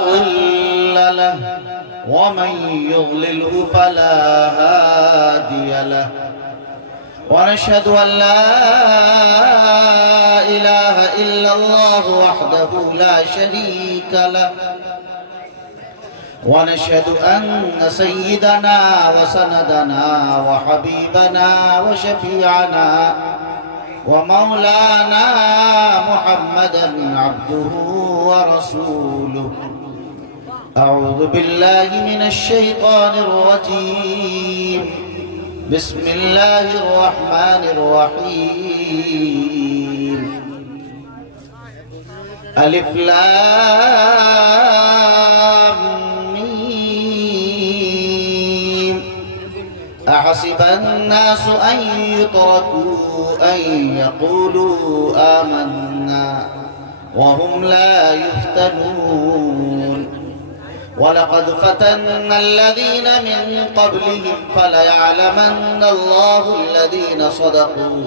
مضل له ومن يضلله فلا هادي له ونشهد أن لا إله إلا الله وحده لا شريك له ونشهد أن سيدنا وسندنا وحبيبنا وشفيعنا ومولانا محمدا عبده ورسوله أعوذ بالله من الشيطان الرجيم بسم الله الرحمن الرحيم ألف لام ميم أحسب الناس أن يتركوا أن يقولوا آمنا وهم لا يفتنون ولقد فتنا الذين من قبلهم فليعلمن الله الذين صدقوا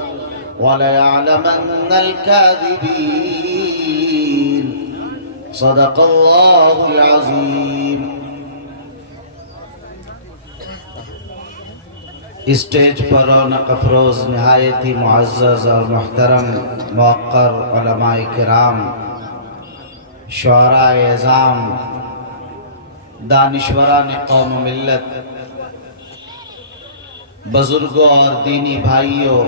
وليعلمن الكاذبين صدق الله العظيم. اسٹیج پر رونق افروز نہایت ہی معزز اور محترم موقر علماء کرام، شعراء اعظام، دانشوران قوم و ملت، بزرگوں اور دینی بھائیوں،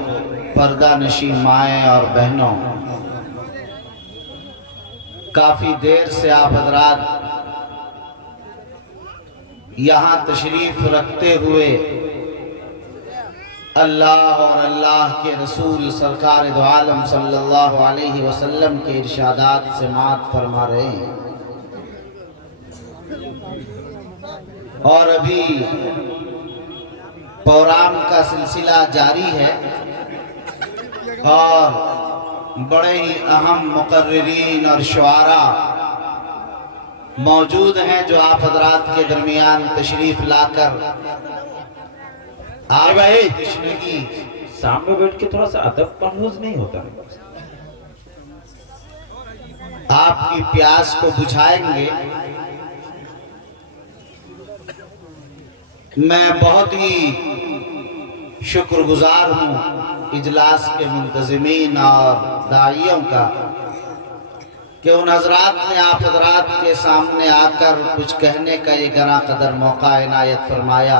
پردہ نشین مائیں اور بہنوں، کافی دیر سے آپ حضرات یہاں تشریف رکھتے ہوئے اللہ اور اللہ کے رسول سرکار دو عالم صلی اللہ علیہ وسلم کے ارشادات سماعت فرما رہے ہیں، اور ابھی پروگرام کا سلسلہ جاری ہے اور بڑے ہی اہم مقررین اور شعراء موجود ہیں جو آپ حضرات کے درمیان تشریف لا کر تشنگی سامنے بیٹھ کے تھوڑا سا ادب پرہیز نہیں ہوتا، آپ کی پیاس کو بجھائیں گے. میں بہت ہی شکر گزار ہوں اجلاس کے منتظمین اور داعیوں کا کہ ان حضرات نے آپ حضرات کے سامنے آ کر کچھ کہنے کا یہ گراں قدر موقع عنایت فرمایا.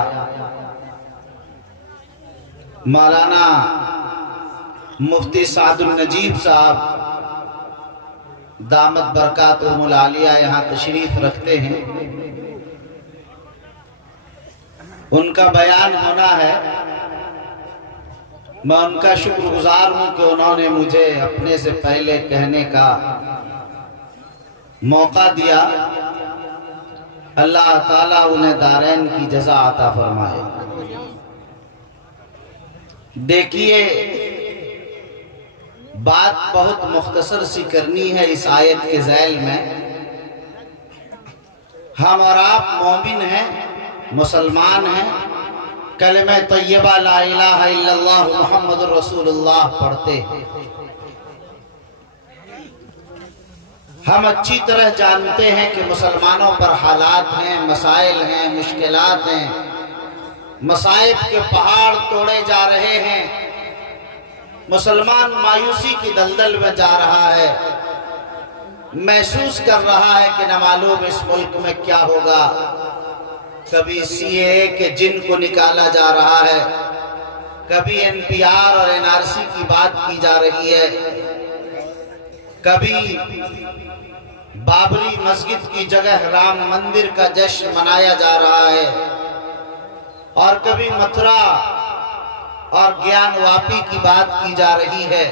مولانا مفتی سعد النجیب صاحب دامت برکاتہم العالیہ یہاں تشریف رکھتے ہیں، ان کا بیان ہونا ہے. میں ان کا شکر گزار ہوں کہ انہوں نے مجھے اپنے سے پہلے کہنے کا موقع دیا. اللہ تعالیٰ انہیں دارین کی جزا عطا فرمائے. دیکھیے، بات بہت مختصر سی کرنی ہے اس آیت کے ذیل میں. ہم اور آپ مومن ہیں، مسلمان ہیں، کلمہ طیبہ لا الہ الا اللہ محمد رسول اللہ پڑھتے ہیں. ہم اچھی طرح جانتے ہیں کہ مسلمانوں پر حالات ہیں، مسائل ہیں، مشکلات ہیں، مصائب کے پہاڑ توڑے جا رہے ہیں. مسلمان مایوسی کی دلدل میں جا رہا ہے، محسوس کر رہا ہے کہ نہ معلوم اس ملک میں کیا ہوگا. کبھی سی اے اے کے جن کو نکالا جا رہا ہے، کبھی این پی آر اور این آر سی کی بات کی جا رہی ہے، کبھی بابری مسجد کی جگہ رام مندر کا جشن منایا جا رہا ہے، اور کبھی متھرا اور گیان واپی کی بات کی جا رہی ہے،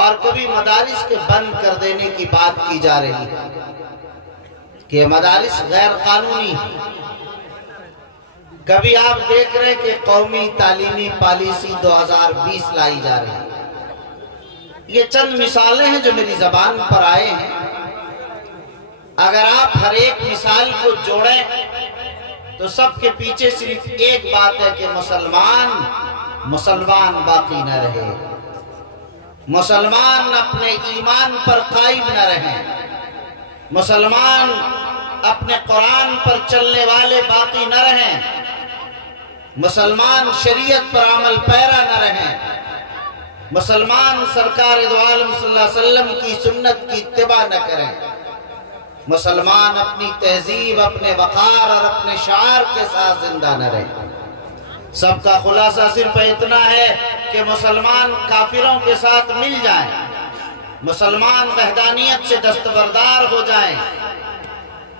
اور کبھی مدارس کے بند کر دینے کی بات کی جا رہی ہے کہ مدارس غیر قانونی ہیں. کبھی آپ دیکھ رہے ہیں کہ قومی تعلیمی پالیسی 2020 لائی جا رہی ہے. یہ چند مثالیں ہیں جو میری زبان پر آئے ہیں. اگر آپ ہر ایک مثال کو جوڑیں تو سب کے پیچھے صرف ایک بات ہے کہ مسلمان باقی نہ رہے، مسلمان اپنے ایمان پر قائم نہ رہیں، مسلمان اپنے قرآن پر چلنے والے باقی نہ رہیں، مسلمان شریعت پر عمل پیرا نہ رہیں، مسلمان سرکار دو عالم صلی اللہ علیہ وسلم کی سنت کی اتباع نہ کریں، مسلمان اپنی تہذیب، اپنے وقار اور اپنے شعار کے ساتھ زندہ نہ رہیں۔ سب کا خلاصہ صرف اتنا ہے کہ مسلمان کافروں کے ساتھ مل جائیں، مسلمان وحدانیت سے دستبردار ہو جائیں،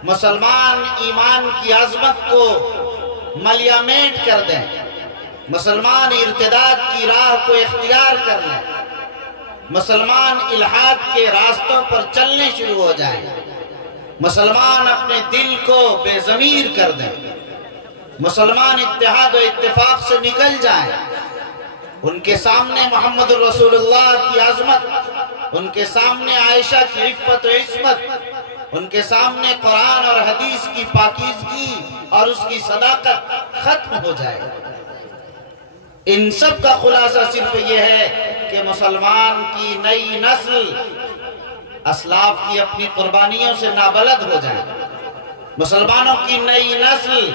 مسلمان ایمان کی عظمت کو ملیامیٹ کر دیں، مسلمان ارتداد کی راہ کو اختیار کر لیں، مسلمان الحاد کے راستوں پر چلنے شروع ہو جائیں، مسلمان اپنے دل کو بے ضمیر کر دیں، مسلمان اتحاد و اتفاق سے نکل جائیں، ان کے سامنے محمد رسول اللہ کی عظمت، ان کے سامنے عائشہ کی عفت و عصمت، ان کے سامنے قرآن اور حدیث کی پاکیزگی اور اس کی صداقت ختم ہو جائے۔ ان سب کا خلاصہ صرف یہ ہے کہ مسلمان کی نئی نسل اسلاف کی اپنی قربانیوں سے نابلد ہو جائے، مسلمانوں کی نئی نسل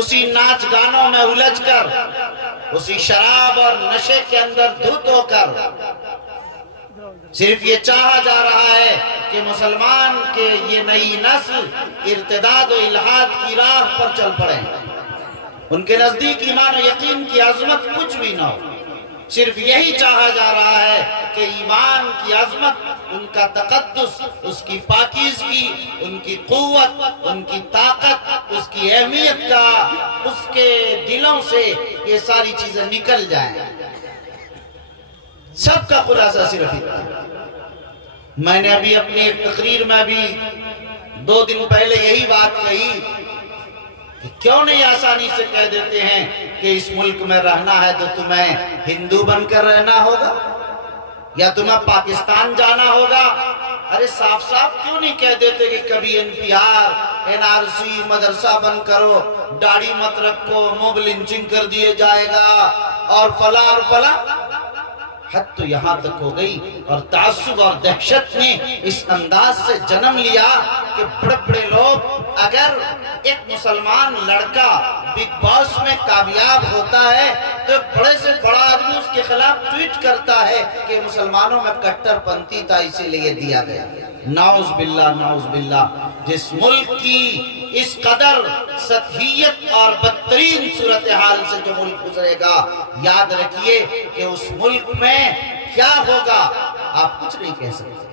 اسی ناچ گانوں میں الجھ کر، اسی شراب اور نشے کے اندر دھت ہو کر صرف یہ چاہا جا رہا ہے کہ مسلمان کے یہ نئی نسل ارتداد و الحاد کی راہ پر چل پڑے، ان کے نزدیک ایمان و یقین کی عظمت کچھ بھی نہ ہو، صرف یہی چاہا جا رہا ہے کہ ایمان کی عظمت، ان کا تقدس، اس کی پاکیزگی، ان کی قوت، ان کی طاقت، اس کی اہمیت کا اس کے دلوں سے یہ ساری چیزیں نکل جائیں۔ سب کا خلاصہ صرف اتنا۔ میں نے ابھی اپنی ایک تقریر میں ابھی 2 دن پہلے یہی بات کہی کہ کیوں نہیں آسانی سے کہہ دیتے ہیں کہ اس ملک میں رہنا ہے تو تمہیں ہندو بن کر رہنا ہوگا یا تمہیں پاکستان جانا ہوگا۔ ارے صاف صاف کیوں نہیں کہہ دیتے کہ کبھی NPR NRC مدرسہ بند کرو، داڑھی مت رکھو، موب لنچنگ کر دیے جائے گا اور فلاں اور فلاں۔ حد تو یہاں تک ہو گئی اور تعصب اور دہشت نے اس انداز سے جنم لیا کہ بڑے بڑے لوگ، اگر ایک مسلمان لڑکا بگ باس میں کامیاب ہوتا ہے تو بڑے سے بڑا آدمی اس کے خلاف ٹویٹ کرتا ہے کہ مسلمانوں میں کٹر پنتھی تھا اسی لیے دیا گیا۔ نعوذ باللہ نعوذ باللہ۔ جس ملک کی اس قدر سطحیت اور بدترین صورتحال سے جو ملک گزرے گا، یاد رکھیے کہ اس ملک میں کیا ہوگا آپ کچھ نہیں کہہ سکتے۔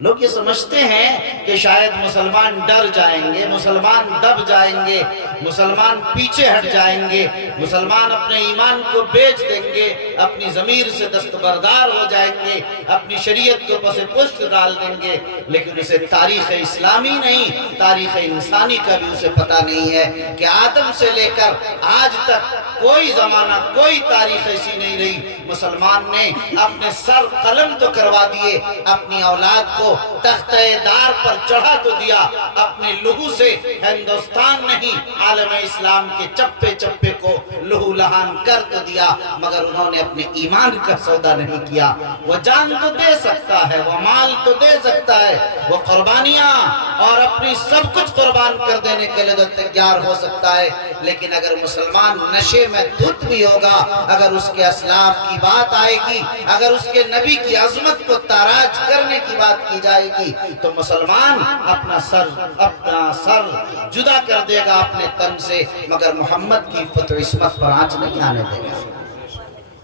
لوگ یہ سمجھتے ہیں کہ شاید مسلمان ڈر جائیں گے، مسلمان دب جائیں گے، مسلمان پیچھے ہٹ جائیں گے، مسلمان اپنے ایمان کو بیچ دیں گے، اپنی ضمیر سے دستبردار ہو جائیں گے، اپنی شریعت کو پس پشت ڈال دیں گے، لیکن اسے تاریخ اسلامی نہیں، تاریخ انسانی کا بھی اسے پتہ نہیں ہے کہ آدم سے لے کر آج تک کوئی زمانہ، کوئی تاریخ ایسی نہیں رہی مسلمان نے اپنے سر قلم تو کروا دیے، اپنی اولاد کو تختہ دار پر چڑھا تو دیا، اپنے لہو سے ہندوستان نہیں عالم اسلام کے چپے چپے کو لہو لہان کر تو دیا، مگر انہوں نے اپنے ایمان کا سودا نہیں کیا۔ وہ جان تو دے سکتا ہے، وہ مال تو دے سکتا ہے، وہ قربانیاں اور اپنی سب کچھ قربان کر دینے کے لیے تو تیار ہو سکتا ہے، لیکن اگر مسلمان نشے میں دھت بھی ہوگا، اگر اس کے اسلاف کی بات آئے گی، اگر اس کے نبی کی عظمت کو تاراج کرنے کی بات کی جائے گی تو مسلمان اپنا سر جدا کر دے گا اپنے تن سے، مگر محمد کی عفت و عصمت پر آنچ نہیں آنے دے گا۔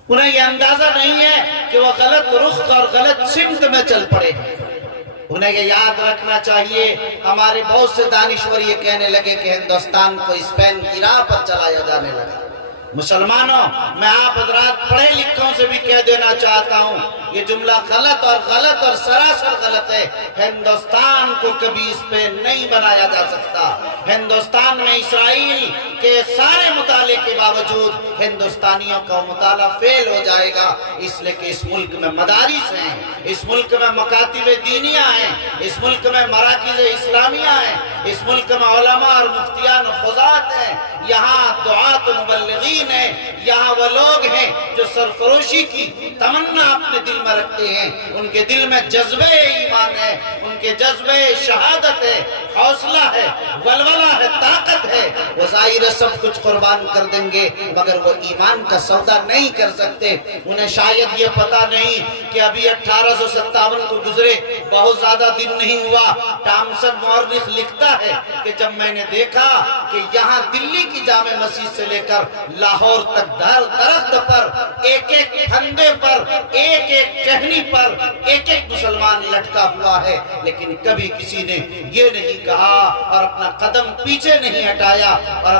انہیں یہ اندازہ نہیں ہے کہ وہ غلط رخ اور غلط سمت میں چل پڑے ہیں۔ انہیں یہ یاد رکھنا چاہیے، ہمارے بہت سے دانشور یہ کہنے لگے کہ ہندوستان کو اسپین کی راہ پر چلایا جانے لگا۔ مسلمانوں، میں آپ حضرات پڑھے لکھوں سے بھی کہہ دینا چاہتا ہوں، یہ جملہ غلط اور سراسر غلط ہے۔ ہندوستان کو کبھی اسپین نہیں بنایا جا سکتا۔ ہندوستان میں اسرائیل کے سارے مطالعے کے باوجود ہندوستانیوں کا مطالعہ فیل ہو جائے گا، اس لیے کہ اس ملک میں مدارس ہیں، اس ملک میں مکاتب دینیہ ہیں، اس ملک میں مراکز اسلامیہ ہیں، اس ملک میں علماء اور مفتیان و قضات ہیں، یہاں دعات و مبلغین ہیں، یہاں وہ لوگ ہیں جو سرفروشی کی تمنا اپنے دل میں رکھتے ہیں، ان کے دل میں جذبہ ایمان ہے، ان کے جذبہ شہادت ہے، حوصلہ ہے، ولولہ ہے، طاقت ہے، وہ ظاہر سب کچھ قربان کر دیں گے مگر وہ ایمان کا سودا نہیں کر سکتے۔ انہیں شاید یہ پتہ نہیں کہ ابھی 1857 کو گزرے، بہت زیادہ دن نہیں ہوا۔ ٹامسن مورخ لکھتا ہے کہ جب میں نے دیکھا کہ یہاں دلی کی جامع مسجد سے لے کر لاہور تک درخت پر ایک ایک پھندے پر ایک ایک ٹہنی پر ایک ایک مسلمان لٹکا ہوا ہے، لیکن کبھی کسی نے یہ نہیں کہا اور اپنا قدم پیچھے نہیں ہٹایا اور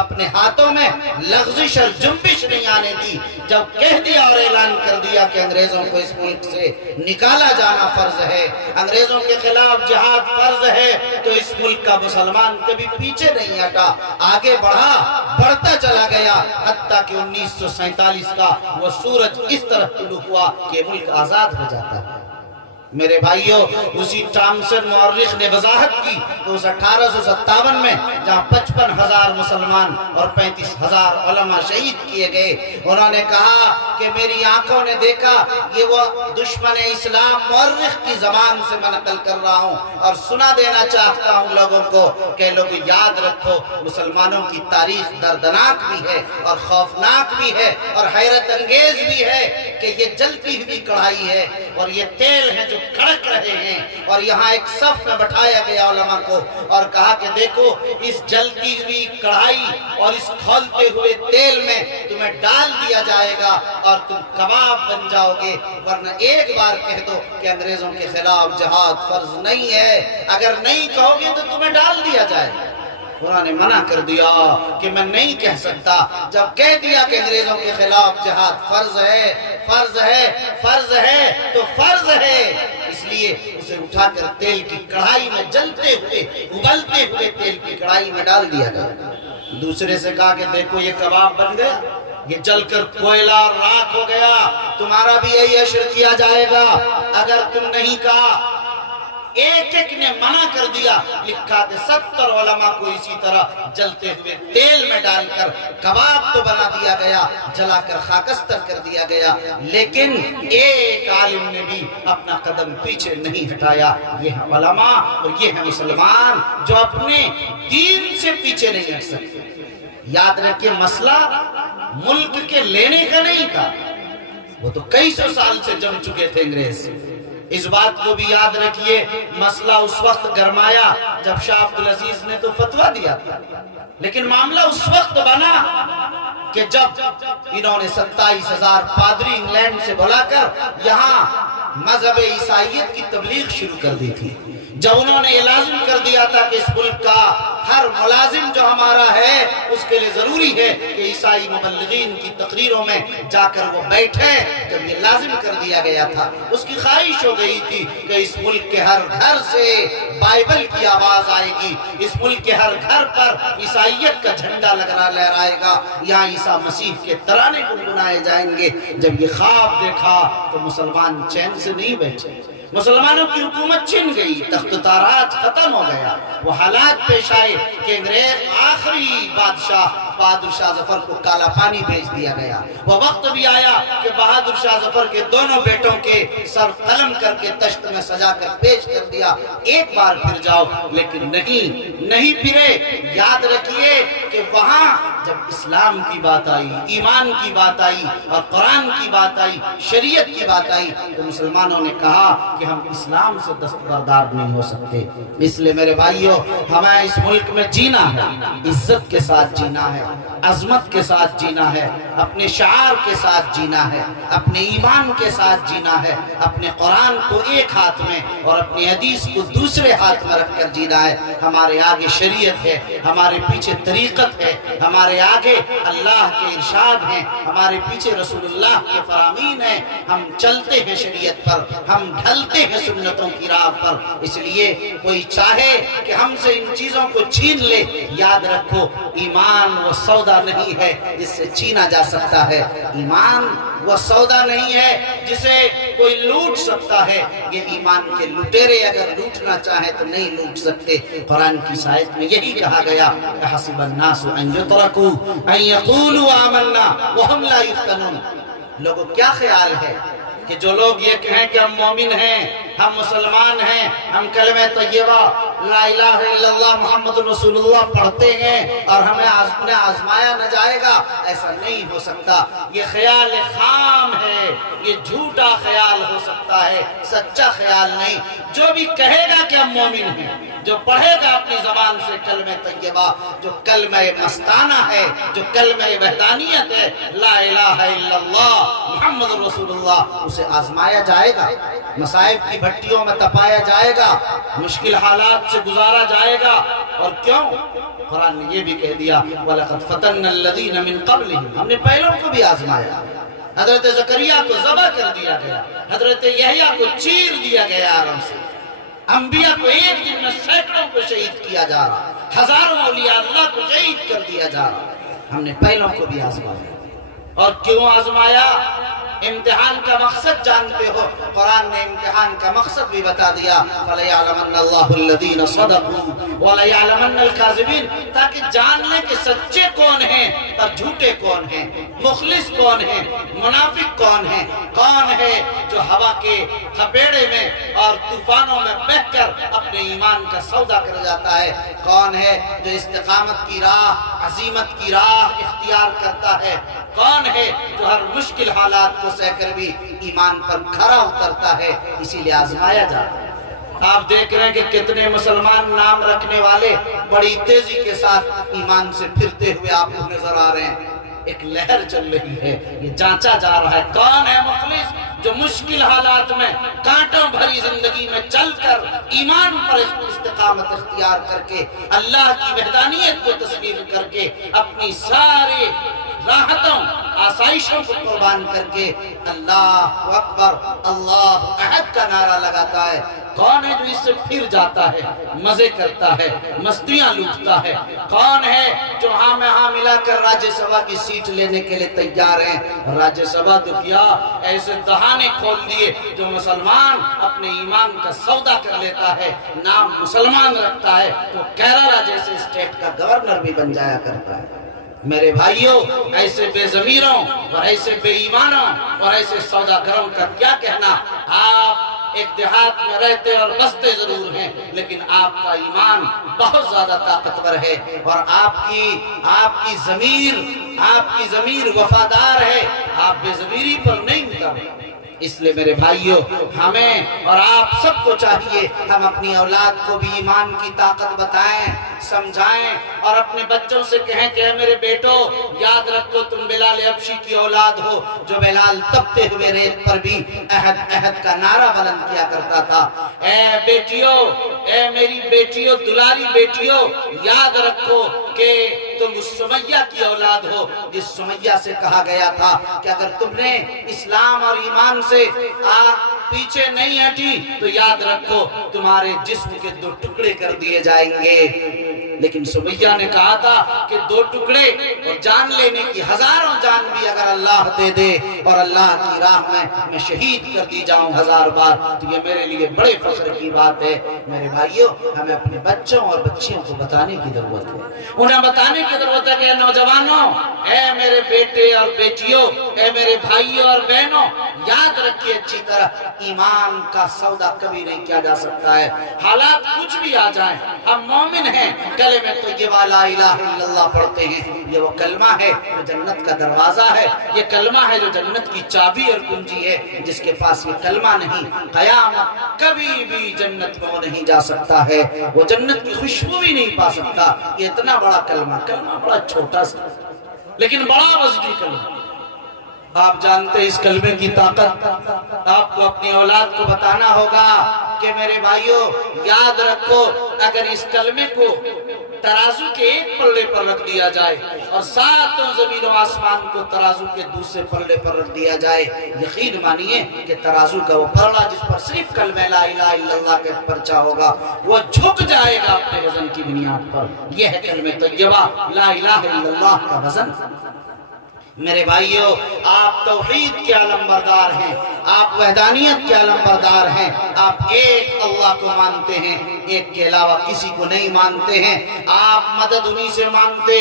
اپنے ہاتھوں میں لغزش اور جنبش نہیں آنے دی۔ جب کہہ دیا اور اعلان کر دیا کہ انگریزوں کو اس ملک سے نکالا جانا فرض ہے، انگریزوں کے خلاف جہاد فرض ہے، تو اس ملک کا مسلمان کبھی پیچھے نہیں ہٹا، آگے بڑھتا چلا گیا، حتیٰ کہ 1947 کا وہ سورج اس طرح طلوع ہوا کہ ملک آزاد ہو جاتا ہے۔ میرے بھائیوں، اسی ٹامسن مورخ نے وضاحت کی کہ اس 1857 میں جہاں 55,000 مسلمان اور 35,000 علماء شہید کیے گئے، انہوں نے کہا کہ میری آنکھوں نے دیکھا، یہ وہ دشمن اسلام مورخ کی زبان سے میں نقل کر رہا ہوں اور سنا دینا چاہتا ہوں لوگوں کو کہ لوگ یاد رکھو، مسلمانوں کی تاریخ دردناک بھی ہے اور خوفناک بھی ہے اور حیرت انگیز بھی ہے کہ یہ جلتی ہوئی کڑھائی ہے اور یہ تیل ہے جو کڑک رہے ہیں، اور یہاں ایک صف میں بٹھایا گیا علماء کو اور کہا کہ دیکھو اس جلتی ہوئی کڑھائی اور اس کھولتے ہوئے تیل میں تمہیں ڈال دیا جائے گا اور تم کباب بن جاؤ گے، ورنہ ایک بار کہہ دو کہ انگریزوں کے خلاف جہاد فرض نہیں ہے، اگر نہیں کہو گے تو تمہیں ڈال دیا جائے گا۔ انہوں نے منع کر دیا کہ میں نہیں کہہ سکتا۔ جب کہہ دیا کہ انگریزوں کے خلاف جہاد فرض ہے، فرض ہے، فرض ہے تو فرض ہے، اس لیے اسے اٹھا کر تیل کی کڑھائی میں جلتے ہوئے ابلتے ہوئے تیل کی کڑھائی میں ڈال دیا گیا۔ دوسرے سے کہا کہ دیکھو یہ کباب بن گیا، یہ جل کر کوئلہ اور راکھ ہو گیا، تمہارا بھی یہی حشر کیا جائے گا اگر تم نہیں کہا۔ ایک ایک نے منع کر دیا، لکھا کہ 70 علماء کو اسی طرح جلتے ہوئے تیل میں ڈال کر کباب تو بنا دیا گیا، جلا کر خاکستر کر دیا گیا، لیکن ایک عالم نے بھی اپنا قدم پیچھے نہیں ہٹایا۔ یہ ہے علماء اور یہ ہے مسلمان جو اپنے دین سے پیچھے نہیں ہٹ سکتے۔ یاد رکھیے مسئلہ ملک کے لینے کا نہیں تھا، وہ تو کئی سو سال سے جم چکے تھے انگریز۔ اس بات کو بھی یاد رکھیے، مسئلہ اس وقت گرمایا جب شاہ عبدالعزیز نے تو فتویٰ دیا تھا، لیکن معاملہ اس وقت بنا کہ جب انہوں نے 27,000 پادری انگلینڈ سے بلا کر یہاں مذہب عیسائیت کی تبلیغ شروع کر دی تھی، جب انہوں نے یہ لازم کر دیا تھا کہ اس ملک کا ہر ملازم جو ہمارا ہے اس کے لیے ضروری ہے کہ عیسائی مبلغین کی تقریروں میں جا کر وہ بیٹھے، جب یہ لازم کر دیا گیا تھا، اس کی خواہش ہو گئی تھی کہ اس ملک کے ہر گھر سے بائبل کی آواز آئے گی، اس ملک کے ہر گھر پر عیسائیت کا جھنڈا لہرائے گا، یہاں عیسیٰ مسیح کے ترانے گنگنائے جائیں گے۔ جب یہ خواب دیکھا تو مسلمان چین سے نہیں بیٹھے، مسلمانوں کی حکومت چھن گئی، تخت و تاراج ختم ہو گیا، وہ حالات پیش آئے کہ انگریز آخری بہادر شاہ ظفر کو کالا پانی بھیج دیا گیا۔ وہ وقت بھی آیا کہ بہادر شاہ ظفر کے دونوں بیٹوں کے سر قلم کر کے تشت میں سجا کر پیش کر دیا، ایک بار پھر جاؤ، لیکن نہیں پھرے۔ یاد رکھیے کہ وہاں جب اسلام کی بات آئی، ایمان کی بات آئی اور قرآن کی بات آئی، شریعت کی بات آئی، تو مسلمانوں نے کہا کہ ہم اسلام سے دستبردار نہیں ہو سکتے۔ اس لئے میرے بھائیوں، ہمیں اس ملک میں جینا ہے، عزت کے ساتھ جینا ہے، عظمت کے ساتھ جینا ہے، اپنے شعار کے ساتھ جینا ہے، اپنے ایمان کے ساتھ جینا ہے، اپنے قرآن کو ایک ہاتھ میں اور اپنی حدیث کو دوسرے ہاتھ میں رکھ کر جینا ہے۔ ہمارے آگے شریعت ہے، ہمارے پیچھے طریقت ہے، ہمارے آگے اللہ کے ارشاد ہیں، ہمارے پیچھے رسول اللہ کے فرامین ہیں، ہم چلتے ہیں شریعت پر، ہم ڈھلتے ہیں سنتوں کی راہ پر۔ اس لیے کوئی چاہے کہ ہم سے ان چیزوں کو چھین لے، یاد رکھو ایمان وہ سودا نہیں ہے جس سے چھینا جا سکتا ہے، ایمان وہ سودا نہیں ہے جسے کوئی لوٹ سکتا ہے۔ یہ ایمان کے لٹیرے اگر لوٹنا چاہیں تو نہیں لوٹ سکتے۔ قرآن کی آیت میں یہی کہا گیا، احسب الناس ان یترکوا ان یقولوا آمنا وہم لا یفتنون۔ لوگوں کیا خیال ہے کہ جو لوگ یہ کہیں کہ ہم مومن ہیں، ہم مسلمان ہیں، ہم کلمہ طیبہ لا الہ الا اللہ محمد رسول اللہ پڑھتے ہیں اور ہمیں آزمایا نہ جائے گا، ایسا نہیں ہو سکتا۔ یہ خیال خام ہے، یہ جھوٹا خیال ہو سکتا ہے، سچا خیال نہیں۔ جو بھی کہے گا کہ ہم مومن ہیں، جو پڑھے گا اپنی زبان سے کلمہ طیبہ، جو کلمہ مستانہ ہے، جو کلمہ وحدانیت ہے، لا الہ الا اللہ محمد رسول اللہ، اسے آزمایا جائے گا، مصائب کی بھٹیوں میں تپایا جائے گا، مشکل حالات سے گزارا جائے گا۔ اور کیوں؟ قرآن نے یہ بھی کہہ دیا وَلَقَدْ فَتَنَّا الَّذِينَ مِن قَبْلِهِمْ، ہم نے پہلوں کو بھی آزمایا۔ حضرت زکریا کو ذبح کر دیا گیا، حضرت یحییٰ کو چیر دیا گیا آرام سے، انبیاء کو ایک دن میں سینکڑوں کو شہید کیا جا رہا، ہزاروں اولیاء اللہ کو شہید کر دیا جا رہا۔ ہم نے پہلوں کو بھی آزمایا۔ اور کیوں آزمایا؟ امتحان کا مقصد جانتے ہو، قرآن نے امتحان کا مقصد بھی بتا دیا فَلَيَعْلَمَنَّ اللَّهُ الَّذِينَ صَدَقُوا وَلَيَعْلَمَنَّ الْكَاذِبِينَ، تاکہ جان لیں کہ سچے کون ہیں اور جھوٹے کون ہیں، مخلص کون ہیں، منافق کون ہیں، کون ہے جو ہوا کے تھپیڑے میں اور طوفانوں میں بہہ کر اپنے ایمان کا سودا کر جاتا ہے، کون ہے جو استقامت کی راہ، عزیمت کی راہ اختیار کرتا ہے، کون ہے جو ہر مشکل حالات کو سہ کر بھی ایمان پر کھڑا اترتا ہے، اسی لئے آزمایا جاتا ہے۔ آپ دیکھ رہے ہیں کہ کتنے مسلمان نام رکھنے والے بڑی تیزی کے ساتھ ایمان سے پھرتے ہوئے آپ کو نظر آ رہے ہیں۔ ایک لہر چل رہی ہے، یہ جانچا جا رہا ہے کون ہے مخلص جو مشکل حالات میں کانٹوں بھری زندگی میں چل کر ایمان پر استقامت اختیار کر کے اللہ کی وحدانیت کو تسلیم کر کے اپنی سارے راحتوں آسائشوں کو قربان کر کے اللہ اکبر اللہ احد کا نعرہ لگاتا ہے۔ کون ہے جو اس سے پھر جاتا ہے، مزے کرتا ہے، مستیاں لوٹتا ہے؟ کون ہے جو ہاں میں ہاں ملا کر راجیہ سبھا کی سیٹ لینے کے لیے تیار ہیں؟ راجیہ سبھا تو کیا ایسے دہانے کھول دیے جو مسلمان اپنے ایمان کا سودا کر لیتا ہے، نام مسلمان رکھتا ہے تو کیرالہ جیسے اسٹیٹ کا گورنر بھی بن جایا کرتا ہے۔ میرے بھائیوں، ایسے بے ضمیروں اور ایسے بے ایمانوں اور ایسے سوداگروں کا کیا کہنا؟ آپ ایک دیہات میں رہتے اور بستے ضرور ہیں، لیکن آپ کا ایمان بہت زیادہ طاقتور ہے اور آپ کی ضمیر وفادار ہے، آپ بے ضمیری پر نہیں اترے۔ اس لئے میرے بھائیوں، ہمیں اور آپ سب کو چاہیے ہم اپنی اولاد کو بھی ایمان کی طاقت بتائیں، سمجھائیں اور اپنے بچوں سے کہیں کہ اے میرے بیٹو یاد رکھو تم بلال حبشی کی اولاد ہو، جو بلال تپتے ہوئے ریت پر بھی احد احد کا نعرہ بلند کیا کرتا تھا۔ اے بیٹیوں، اے میری بیٹیوں، دلاری بیٹیوں، یاد رکھو کہ تم اس سمیہ کی اولاد ہو جس سمیہ سے کہا گیا تھا کہ اگر تم نے اسلام اور ایمان سے پیچھے نہیں ہٹی تو یاد رکھو تمہارے جسم کے 2 ٹکڑے کر دیے جائیں گے۔ لیکن سمیہ نے کہا تھا کہ 2 ٹکڑے اور جان لینے کی 1000 جان بھی اگر اللہ دے دے اور اللہ کی راہ میں شہید کر دی جاؤں 1000 بار تو یہ میرے لیے بڑے فخر کی بات ہے۔ میرے بھائیوں، ہمیں اپنے بچوں اور بچیوں کو بتانے کی ضرورت ہے، انہیں بتانے کی ضرورت ہے کہ نوجوانوں، اے میرے بیٹے اور بیٹیوں، اے میرے بھائیوں اور بہنوں، یاد رکھیے اچھی طرح ایمان کا سودا کبھی نہیں کیا جا سکتا ہے۔ حالات کچھ بھی آ جائیں، ہم مومن ہیں، کلمہ طیبہ لا الہ الا اللہ پڑھتے ہیں، یہ وہ کلمہ ہے جو جنت کا دروازہ ہے، یہ کلمہ ہے جو جنت کی چابی اور کنجی ہے۔ جس کے پاس یہ کلمہ نہیں، قیامت کبھی بھی جنت میں وہ نہیں جا سکتا ہے، وہ جنت کی خوشبو بھی نہیں پا سکتا۔ یہ اتنا بڑا کلمہ بڑا چھوٹا سا لیکن بڑا وزنی کلمہ۔ آپ جانتے ہیں اس کلمے کی طاقت، آپ کو اپنی اولاد کو بتانا ہوگا کہ میرے بھائیوں یاد رکھو اگر اس کلمے کو ترازو کے ایک پلڑے پر رکھ دیا جائے اور 7 زمین و آسمان کو ترازو کے دوسرے پلڑے پر رکھ دیا جائے، یقین مانیے کہ ترازو کا وہ پلڑا جس پر صرف کلمہ لا الہ الا اللہ کا پرچہ ہوگا وہ جھک جائے گا اپنے وزن کی بنیاد پر۔ یہ ہے کلمہ طیبہ لا الہ الا اللہ کا وزن۔ میرے بھائیوں، آپ توحید کے علم بردار ہیں، آپ وحدانیت کے علم بردار ہیں، آپ ایک اللہ کو مانتے ہیں، ایک کے علاوہ کسی کو نہیں مانتے ہیں۔ آپ مدد انہی سے مانگتے،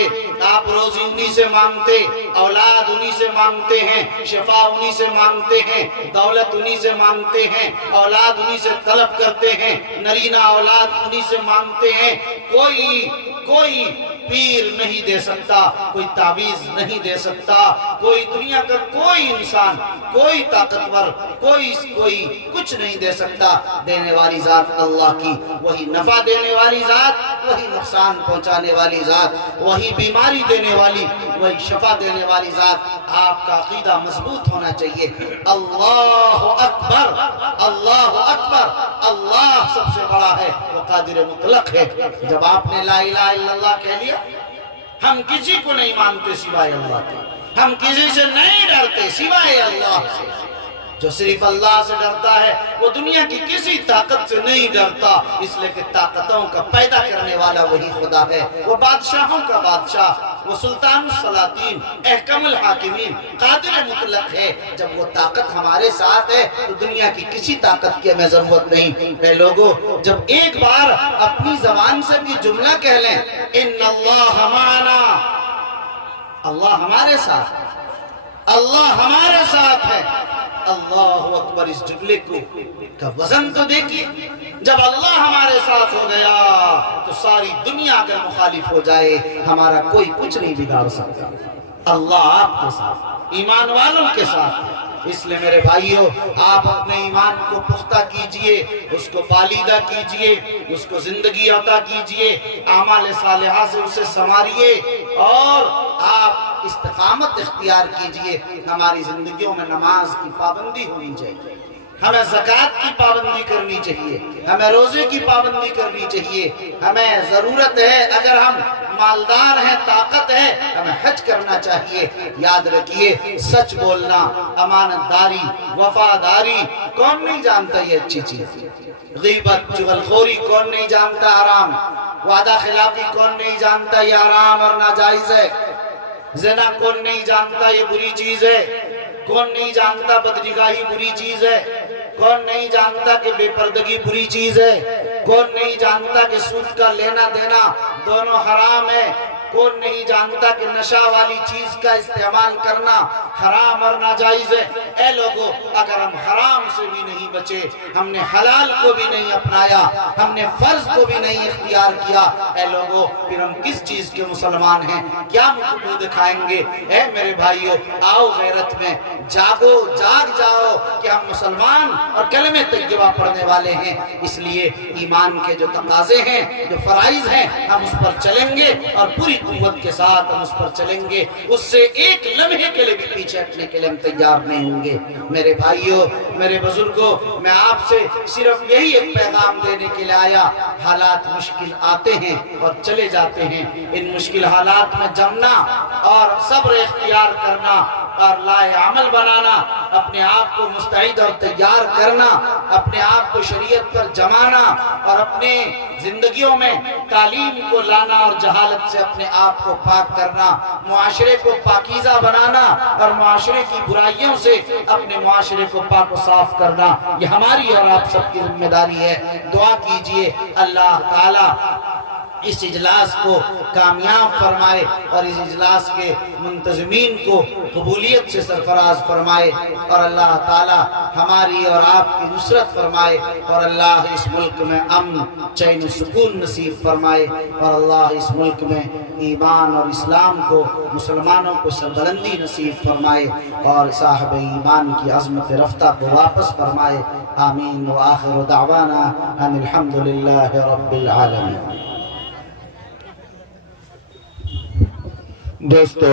آپ روزی انہی سے مانگتے، اولاد انہی سے مانگتے ہیں، شفا انہی سے مانگتے ہیں، دولت انہی سے مانگتے ہیں، اولاد انہی سے طلب کرتے ہیں، نرینہ اولاد انہی سے مانگتے ہیں۔ کوئی پیر نہیں دے سکتا، کوئی تعویذ نہیں دے سکتا، کوئی دنیا کا کوئی انسان، کوئی طاقتور، کوئی کچھ نہیں دے سکتا۔ دینے والی ذات اللہ کی، وہی نفع دینے والی ذات، وہی نقصان پہنچانے والی ذات، وہی بیماری دینے والی، وہی شفا دینے والی ذات۔ آپ کا عقیدہ مضبوط ہونا چاہیے۔ اللہ اکبر، اللہ اکبر، اللہ سب سے بڑا ہے، وہ قادر مطلق ہے۔ جب آپ نے لا الہ الا اللہ کہہ لیا، ہم کسی کو نہیں مانتے سوائے اللہ کے، ہم کسی سے نہیں ڈرتے سوائے اللہ سے۔ جو صرف اللہ سے ڈرتا ہے وہ دنیا کی کسی طاقت سے نہیں ڈرتا، اس لیے کہ طاقتوں کا پیدا کرنے والا وہی خدا ہے۔ وہ بادشاہوں کا بادشاہ، وہ سلطان السلاطین، احکم الحاکمین، قادر مطلق ہے۔ جب وہ طاقت ہمارے ساتھ ہے تو دنیا کی کسی طاقت کی ہمیں ضرورت نہیں۔ اے لوگوں، جب ایک بار اپنی زبان سے بھی جملہ کہہ لیں، ان اللہ معنا، اللہ ہمارے ساتھ، اللہ ہمارے ساتھ ہے، اللہ اکبر، اس جملے کا وزن تو دیکھیے۔ جب اللہ ہمارے ساتھ ہو گیا تو ساری دنیا اگر مخالف ہو جائے ہمارا کوئی کچھ نہیں بگاڑ سکتا۔ اللہ آپ کے ساتھ، ایمان والوں کے ساتھ ہے۔ اس لئے میرے بھائیوں، آپ اپنے ایمان کو پختہ کیجئے، اس کو پالیدہ کیجئے، اس کو زندگی عطا کیجئے، اعمال صالحہ سے اسے سنواریے اور آپ استقامت اختیار کیجئے۔ ہماری زندگیوں میں نماز کی پابندی ہونی چاہیے، ہمیں زکوٰۃ کی پابندی کرنی چاہیے، ہمیں روزے کی پابندی کرنی چاہیے، ہمیں ضرورت ہے، اگر ہم مالدار ہیں، طاقت ہے، ہمیں حج کرنا چاہیے۔ یاد رکھیے، سچ بولنا، امانت داری، وفاداری، کون نہیں جانتا یہ اچھی چیز؟ غیبت، چغلخوری کون نہیں جانتا حرام؟ وعدہ خلافی کون نہیں جانتا یہ حرام اور ناجائز ہے؟ زنا کون نہیں جانتا یہ بری چیز ہے؟ کون نہیں جانتا بدنگاہی بری چیز ہے؟ کون نہیں جانتا کہ بے پردگی بری چیز ہے؟ کون نہیں جانتا کہ سود کا لینا دینا دونوں حرام ہے؟ کون نہیں جانتا کہ نشہ والی چیز کا استعمال کرنا حرام اور ناجائز ہے؟ اے لوگوں، اگر ہم حرام سے بھی نہیں بچے، ہم نے حلال کو بھی نہیں اپنایا، ہم نے فرض کو بھی نہیں اختیار کیا، اے لوگوں، پھر ہم کس چیز کے مسلمان ہیں؟ کیا منہ دکھائیں گے؟ اے میرے بھائیوں، آؤ غیرت میں جاگو، جاگ جاؤ کہ ہم مسلمان اور کلمہ طیبہ پڑھنے والے ہیں۔ اس لیے ایمان کے جو تقاضے ہیں، جو فرائض ہیں، ہم اس پر چلیں گے اور پوری قوت کے ساتھ ہم اس پر چلیں گے۔ اس سے ایک لمحے کے لیے بھی پیچھے ہٹنے کے لیے ہم تیار نہیں ہوں گے۔ میرے بھائیوں، میرے بزرگوں، میں آپ سے صرف یہی ایک پیغام دینے کے لیے آیا۔ حالات مشکل آتے ہیں اور چلے جاتے ہیں، ان مشکل حالات میں جمنا اور صبر اختیار کرنا اور لائے عمل بنانا، اپنے آپ کو مستعد اور تیار کرنا، اپنے آپ کو شریعت پر جمانا اور اپنے زندگیوں میں تعلیم کو لانا اور جہالت سے اپنے آپ کو پاک کرنا، معاشرے کو پاکیزہ بنانا اور معاشرے کی برائیوں سے اپنے معاشرے کو پاک و صاف کرنا، یہ ہماری اور آپ سب کی ذمہ داری ہے۔ دعا کیجئے اللہ تعالیٰ اس اجلاس کو کامیاب فرمائے اور اس اجلاس کے منتظمین کو قبولیت سے سرفراز فرمائے، اور اللہ تعالی ہماری اور آپ کی نصرت فرمائے، اور اللہ اس ملک میں امن، چین و سکون نصیب فرمائے، اور اللہ اس ملک میں ایمان اور اسلام کو، مسلمانوں کو سربلندی نصیب فرمائے، اور صاحب ایمان کی عظمت رفتہ کو واپس فرمائے۔ آمین۔ وآخر دعوانا ان الحمدللہ رب العالمین۔ دوستو